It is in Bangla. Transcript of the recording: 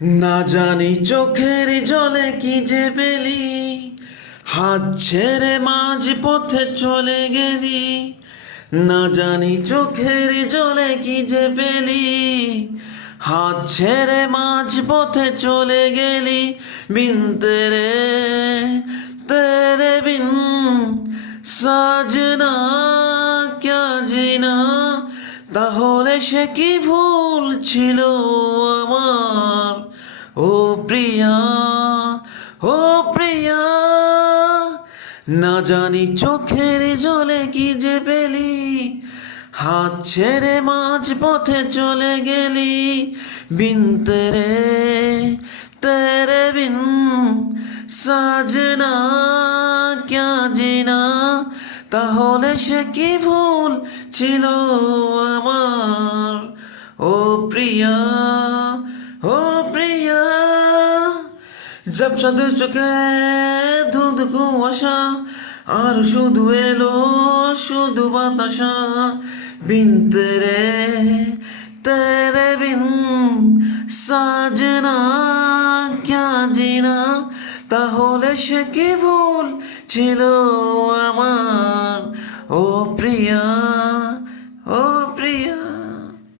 না জানি চোখের জলে কি যে পেলি, হাত ছেড়ে মাঝ পথে চলে গেলি। না জানি চোখের জলে কি যে পেলি, হাত ছেড়ে মাঝ পথে চলে গেলি। বিন তেরে বিন সাজনা ক্যা জিনা। তাহলে সে কি ভুল ছিল আমার, ও প্রিয়া, ও প্রিয়া। না জানি চোখের জলে কি যে পেলি, হাত ছেড়ে মাঝ পথে চলে গেলি। বিন তেরে বিন সাজনা ক্যা জিনা। তাহলে সে কি ভুল ছিল আমার, ও প্রিয়া, ও প্রিয়া। ঝাপসা দু চোখে ধুধু কুয়াশা, আর শুধু এলো শুধু বাতাসা। বিন তেরে বিন সাজনা ক্যা জিনা। তাহলে সে কি ভুল ছিল আমার, ও প্রিয়া।